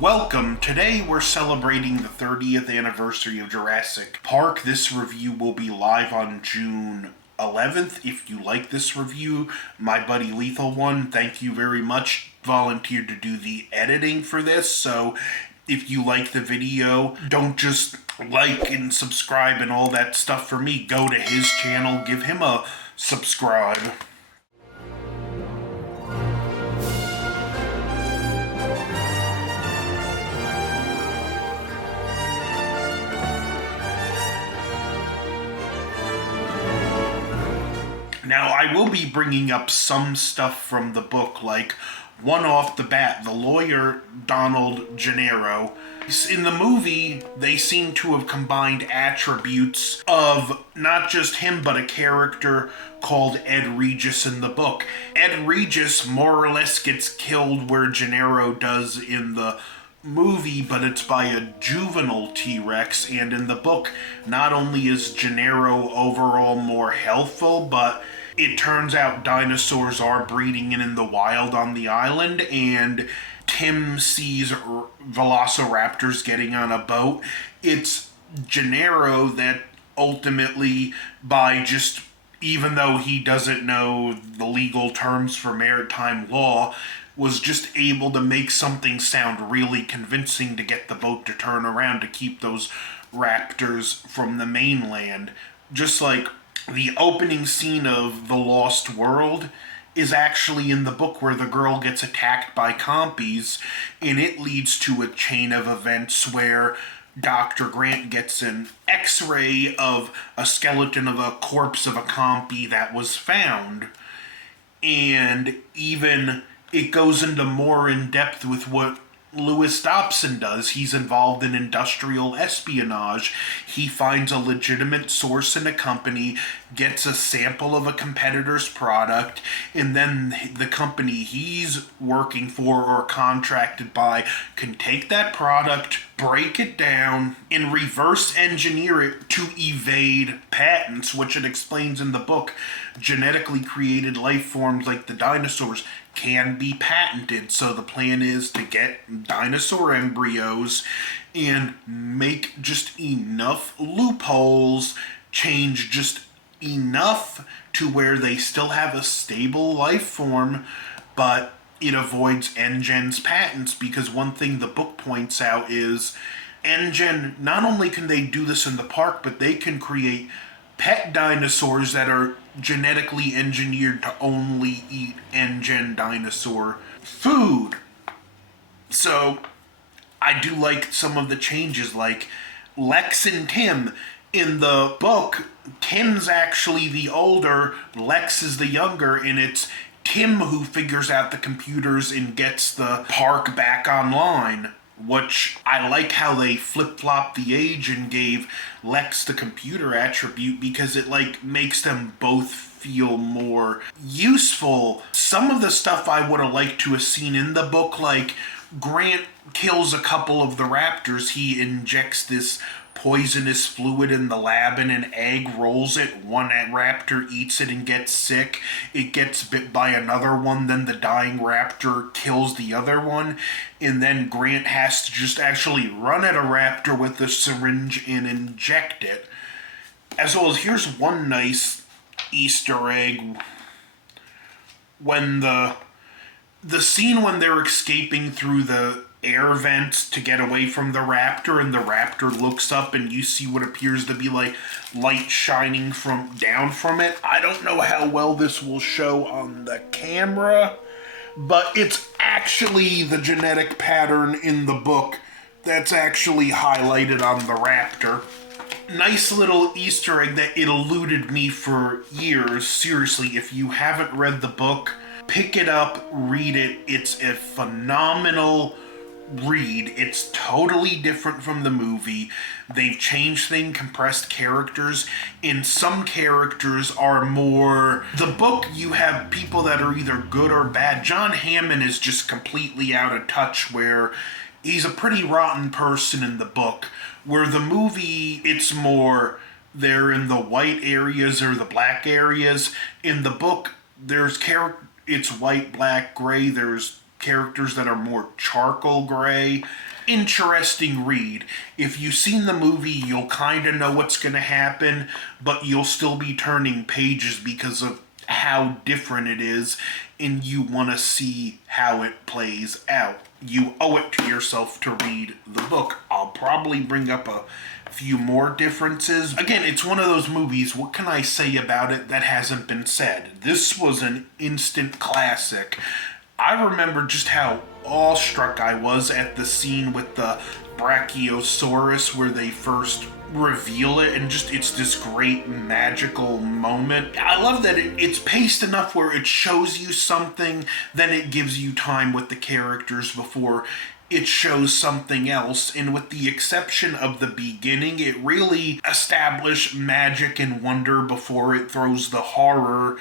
Welcome. Today we're celebrating the 30th anniversary of Jurassic Park. This review will be live on June 11th. If you like this review, my buddy Lethal One, thank you very much, volunteered to do the editing for this. So if you like the video, don't just like and subscribe and all that stuff for me. Go to his channel, give him a subscribe. Now, I will be bringing up some stuff from the book, like one off the bat, the lawyer Donald Gennaro. In the movie, they seem to have combined attributes of not just him, but a character called Ed Regis in the book. Ed Regis more or less gets killed where Gennaro does in the movie, but it's by a juvenile T-Rex, and in the book, not only is Gennaro overall more healthful, but it turns out dinosaurs are breeding in the wild on the island, and Tim sees velociraptors getting on a boat. It's Gennaro that ultimately, by just, even though he doesn't know the legal terms for maritime law, was just able to make something sound really convincing to get the boat to turn around to keep those raptors from the mainland. Just like the opening scene of The Lost World is actually in the book where the girl gets attacked by compies, and it leads to a chain of events where Dr. Grant gets an x-ray of a skeleton of a corpse of a compy that was found. And even it goes into more in depth with what Lewis Dobson does. He's involved in industrial espionage. He finds a legitimate source in a company, gets a sample of a competitor's product, and then the company he's working for or contracted by can take that product, break it down, and reverse engineer it to evade patents, which it explains in the book. Genetically created life forms like the dinosaurs can be patented, so the plan is to get dinosaur embryos and make just enough loopholes, change just enough to where they still have a stable life form, but it avoids NGen's patents, because one thing the book points out is NGen, not only can they do this in the park, but they can create pet dinosaurs that are genetically engineered to only eat NGen dinosaur food. So I do like some of the changes, like Lex and Tim. In the book, Tim's actually the older, Lex is the younger, and it's Tim who figures out the computers and gets the park back online. Which I like how they flip-flopped the age and gave Lex the computer attribute, because it makes them both feel more useful. Some of the stuff I would have liked to have seen in the book, like Grant kills a couple of the raptors. He injects this poisonous fluid in the lab in an egg, rolls it, one raptor eats it and gets sick. It gets bit by another one, then the dying raptor kills the other one, and then Grant has to just actually run at a raptor with a syringe and inject it. As well as, here's one nice Easter egg. When the scene when they're escaping through the air vents to get away from the raptor, and the raptor looks up and you see what appears to be like light shining down from it. I don't know how well this will show on the camera, but it's actually the genetic pattern in the book that's actually highlighted on the raptor. Nice little Easter egg that it eluded me for years. Seriously, if you haven't read the book, pick it up, read it. It's a phenomenal read. It's totally different from the movie. They've changed things, compressed characters, and some characters are more... The book, you have people that are either good or bad. John Hammond is just completely out of touch, where he's a pretty rotten person in the book, where the movie, it's more they're in the white areas or the black areas. In the book, it's white, black, gray. There's characters that are more charcoal gray. Interesting read. If you've seen the movie, you'll kind of know what's going to happen, but you'll still be turning pages because of how different it is, and you want to see how it plays out. You owe it to yourself to read the book. I'll probably bring up a few more differences. Again, it's one of those movies, what can I say about it that hasn't been said? This was an instant classic. I remember just how awestruck I was at the scene with the Brachiosaurus where they first reveal it, and just it's this great magical moment. I love that it's paced enough where it shows you something, then it gives you time with the characters before it shows something else, and with the exception of the beginning, it really established magic and wonder before it throws the horror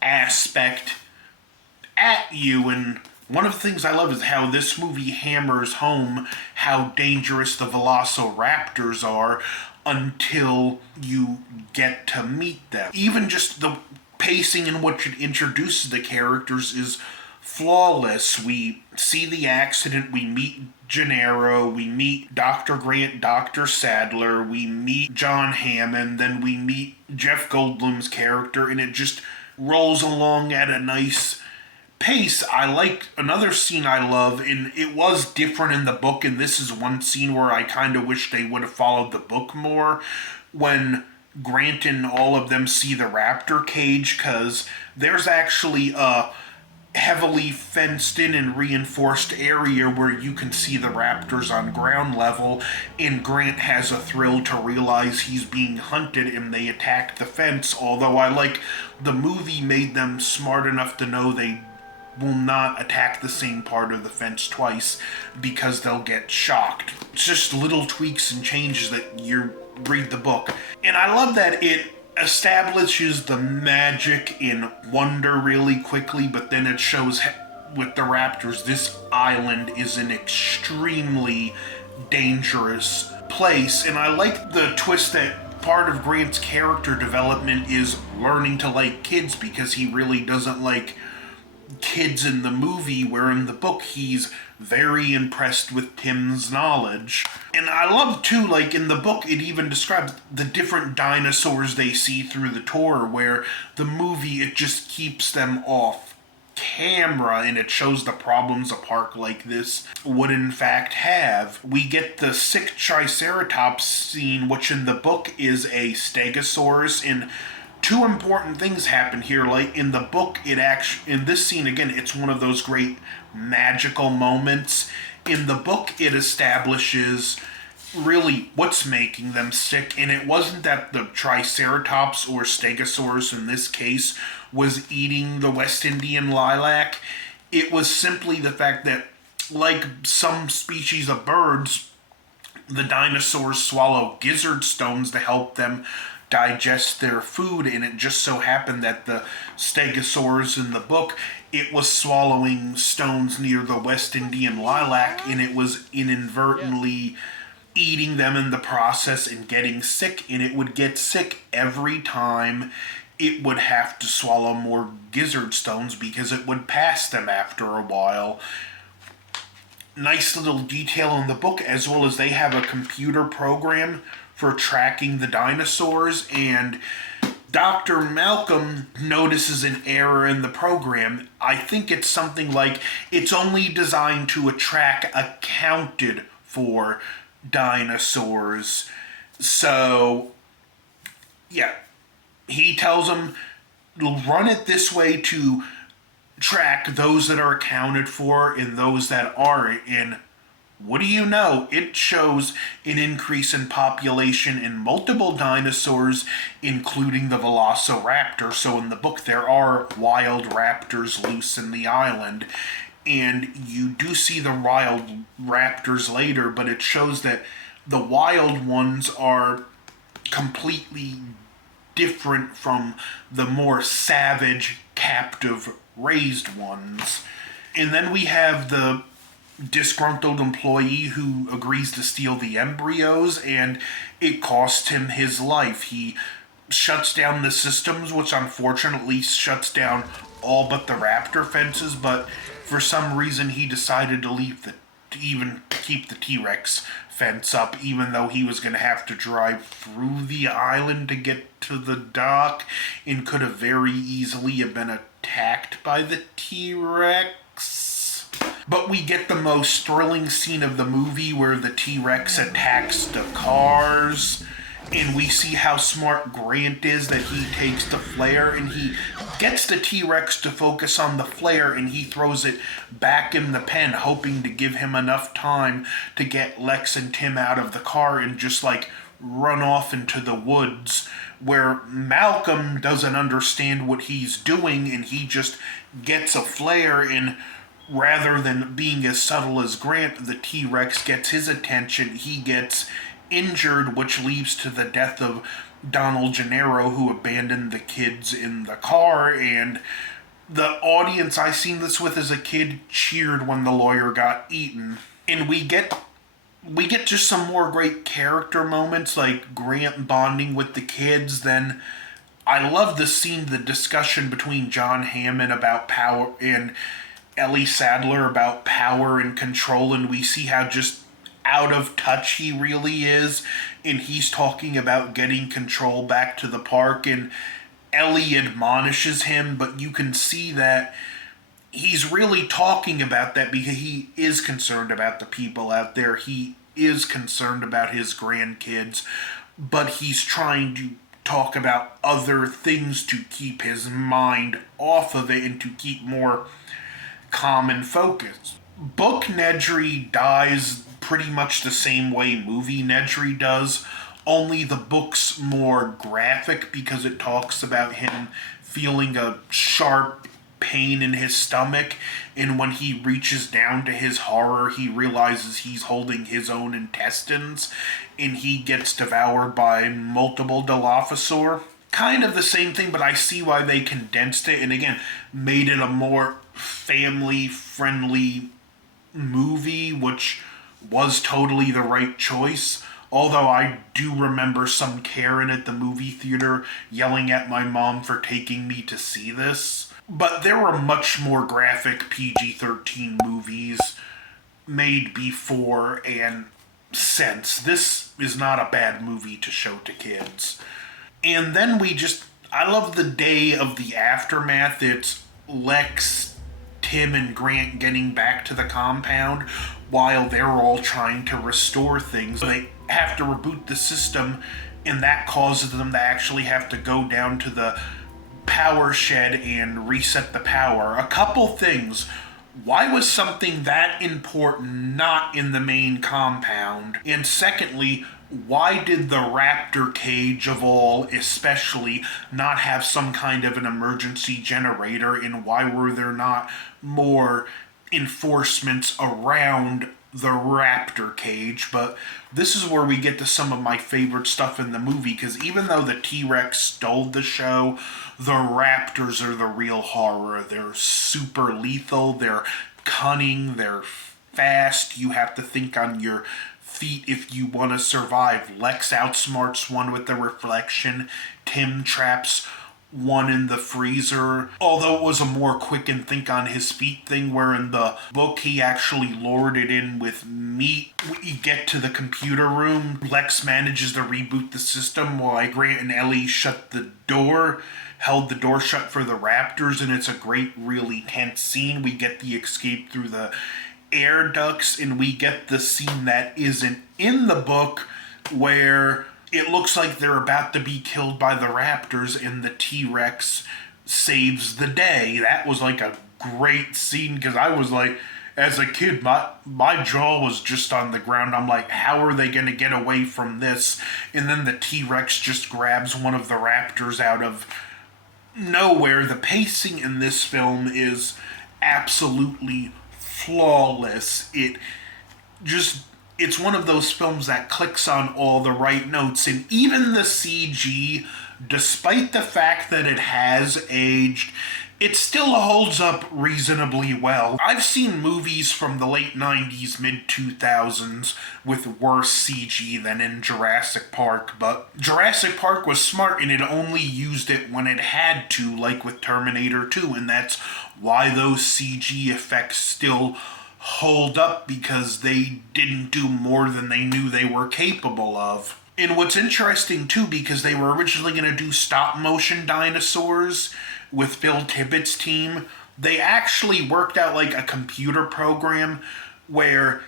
aspect at you. And one of the things I love is how this movie hammers home how dangerous the velociraptors are until you get to meet them. Even just the pacing in which it introduces the characters is flawless. We see the accident, we meet Gennaro, we meet Dr. Grant, Dr. Sadler, we meet John Hammond, then we meet Jeff Goldblum's character, and it just rolls along at a nice pace. I like another scene I love, and it was different in the book, and this is one scene where I kind of wish they would have followed the book more, when Grant and all of them see the raptor cage, because there's actually a heavily fenced in and reinforced area where you can see the raptors on ground level, and Grant has a thrill to realize he's being hunted and they attack the fence, although I like the movie made them smart enough to know they will not attack the same part of the fence twice because they'll get shocked. It's just little tweaks and changes that you read the book. And I love that it establishes the magic and wonder really quickly, but then it shows with the raptors this island is an extremely dangerous place. And I like the twist that part of Grant's character development is learning to like kids, because he really doesn't like kids in the movie, where in the book he's very impressed with Tim's knowledge. And I love too, like in the book it even describes the different dinosaurs they see through the tour, where the movie it just keeps them off camera and it shows the problems a park like this would in fact have. We get the sick Triceratops scene, which in the book is a Stegosaurus, and two important things happen here. Like in the book, in this scene again, it's one of those great magical moments. In the book, it establishes really what's making them sick, and it wasn't that the Triceratops or Stegosaurus in this case was eating the West Indian lilac. It was simply the fact that, like some species of birds, the dinosaurs swallow gizzard stones to help them digest their food, and it just so happened that the Stegosaurus in the book, it was swallowing stones near the West Indian lilac, and it was inadvertently eating them in the process and getting sick, and it would get sick every time it would have to swallow more gizzard stones because it would pass them after a while. Nice little detail in the book, as well as they have a computer program for tracking the dinosaurs, and Dr. Malcolm notices an error in the program. I think it's something like it's only designed to track accounted for dinosaurs. So, yeah, he tells him, run it this way to track those that are accounted for and those that aren't. And what do you know? It shows an increase in population in multiple dinosaurs, including the velociraptor. So in the book, there are wild raptors loose in the island. And you do see the wild raptors later, but it shows that the wild ones are completely different from the more savage, captive, raised ones. And then we have the disgruntled employee who agrees to steal the embryos, and it costs him his life. He shuts down the systems, which unfortunately shuts down all but the raptor fences, but for some reason he decided to leave the to even keep the T-Rex fence up, even though he was going to have to drive through the island to get to the dock and could have very easily have been attacked by the T-Rex. But we get the most thrilling scene of the movie where the T-Rex attacks the cars. And we see how smart Grant is that he takes the flare and he gets the T-Rex to focus on the flare and he throws it back in the pen, hoping to give him enough time to get Lex and Tim out of the car and just like run off into the woods, where Malcolm doesn't understand what he's doing and he just gets a flare, and rather than being as subtle as Grant, the T-Rex gets his attention. He gets injured, which leads to the death of Donald Gennaro, who abandoned the kids in the car. And the audience I seen this with as a kid cheered when the lawyer got eaten. And we get just some more great character moments, like Grant bonding with the kids. Then I love the scene, the discussion between John Hammond about power and Ellie Sadler about power and control, and we see how just out of touch he really is, and he's talking about getting control back to the park, and Ellie admonishes him, but you can see that he's really talking about that because he is concerned about the people out there. He is concerned about his grandkids, but he's trying to talk about other things to keep his mind off of it and to keep more calm and focused. Book Nedry dies pretty much the same way movie Nedry does, only the book's more graphic because it talks about him feeling a sharp pain in his stomach, and when he reaches down to his horror, he realizes he's holding his own intestines, and he gets devoured by multiple Dilophosaur. Kind of the same thing, but I see why they condensed it and again made it a more family-friendly movie, which was totally the right choice. Although I do remember some Karen at the movie theater yelling at my mom for taking me to see this. But there were much more graphic PG-13 movies made before and since. This is not a bad movie to show to kids. And then I love the day of the aftermath. It's Lex, Tim, and Grant getting back to the compound while they're all trying to restore things. They have to reboot the system, and that causes them to actually have to go down to the power shed and reset the power. A couple things. Why was something that important not in the main compound? And secondly, why did the raptor cage of all especially not have some kind of an emergency generator, and why were there not more enforcements around the raptor cage? But this is where we get to some of my favorite stuff in the movie, because even though the T-Rex stole the show, the raptors are the real horror. They're super lethal, they're cunning, they're fast. You have to think on your feet if you want to survive. Lex outsmarts one with the reflection. Tim traps one in the freezer. Although it was a more quick and think on his feet thing, where in the book he actually lured it in with meat. We get to the computer room. Lex manages to reboot the system while Grant and Ellie held the door shut for the raptors, and it's a great, really tense scene. We get the escape through the air ducts, and we get the scene that isn't in the book where it looks like they're about to be killed by the raptors and the T-Rex saves the day. That was like a great scene, because I was like, as a kid, my jaw was just on the ground. I'm like, how are they going to get away from this? And then the T-Rex just grabs one of the raptors out of nowhere. The pacing in this film is absolutely flawless. It's one of those films that clicks on all the right notes, and even the CG, despite the fact that it has aged, It still holds up reasonably well. I've seen movies from the late 90s, mid 2000s with worse CG than in Jurassic Park, but Jurassic Park was smart and it only used it when it had to, like with Terminator 2, and that's why those CG effects still hold up, because they didn't do more than they knew they were capable of. And what's interesting too, because they were originally going to do stop motion dinosaurs with Phil Tippett's team, they actually worked out like a computer program where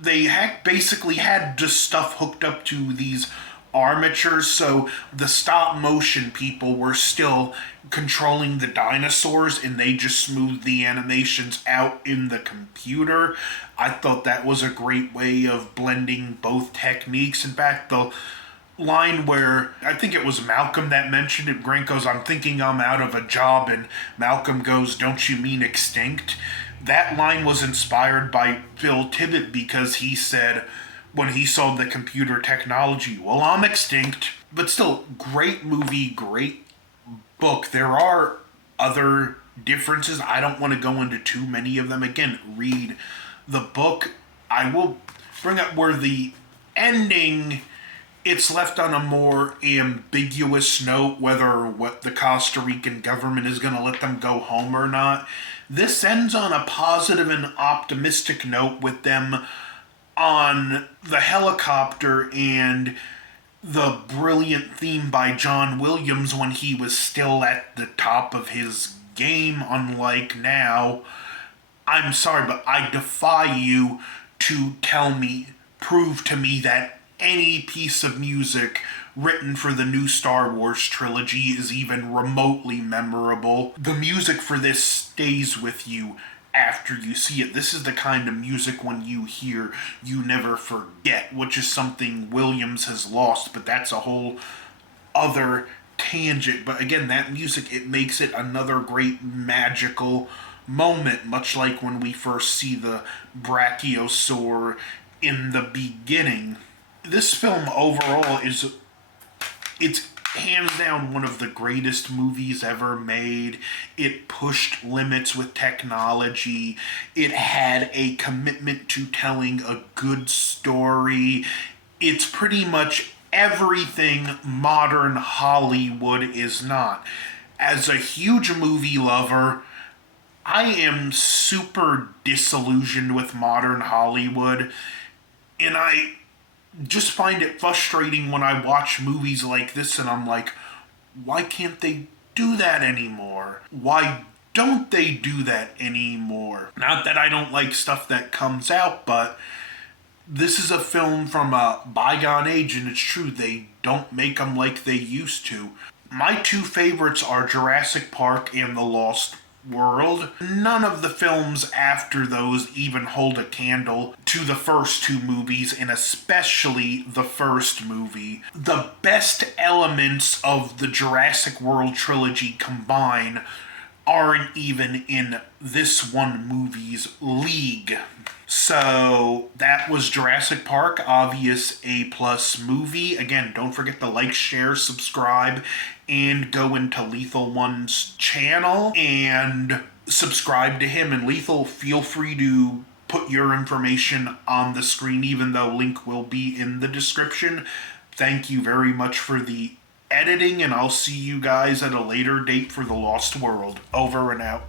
they basically had just stuff hooked up to these armatures, so the stop motion people were still controlling the dinosaurs and they just smoothed the animations out in the computer. I thought that was a great way of blending both techniques. In fact, the line where I think it was Malcolm that mentioned it, Grant goes, "I'm thinking I'm out of a job," and Malcolm goes, "Don't you mean extinct?" That line was inspired by Phil Tippett because he said when he saw the computer technology, "Well, I'm extinct." But still, great movie, great book. There are other differences. I don't want to go into too many of them. Again, read the book. I will bring up where the ending, it's left on a more ambiguous note whether what the Costa Rican government is going to let them go home or not. This ends on a positive and optimistic note with them on the helicopter and the brilliant theme by John Williams when he was still at the top of his game, unlike now. I'm sorry, but I defy you to prove to me that any piece of music written for the new Star Wars trilogy is even remotely memorable. The music for this stays with you after you see it. This is the kind of music when you hear, you never forget, which is something Williams has lost, but that's a whole other tangent. But again, that music, it makes it another great magical moment, much like when we first see the Brachiosaur in the beginning. This film overall it's hands down one of the greatest movies ever made. It pushed limits with technology. It had a commitment to telling a good story. It's pretty much everything modern Hollywood is not. As a huge movie lover, I am super disillusioned with modern Hollywood, and I just find it frustrating when I watch movies like this and I'm like, why can't they do that anymore? Why don't they do that anymore? Not that I don't like stuff that comes out, but this is a film from a bygone age, and it's true, they don't make them like they used to. My two favorites are Jurassic Park and The Lost World. None of the films after those even hold a candle to the first two movies, and especially the first movie. The best elements of the Jurassic World trilogy combined aren't even in this one movie's league. So that was Jurassic Park, obvious A+ movie. Again, don't forget to like, share, subscribe, and go into Lethal One's channel and subscribe to him. And Lethal, feel free to put your information on the screen, even though link will be in the description. Thank you very much for the editing, and I'll see you guys at a later date for The Lost World. Over and out.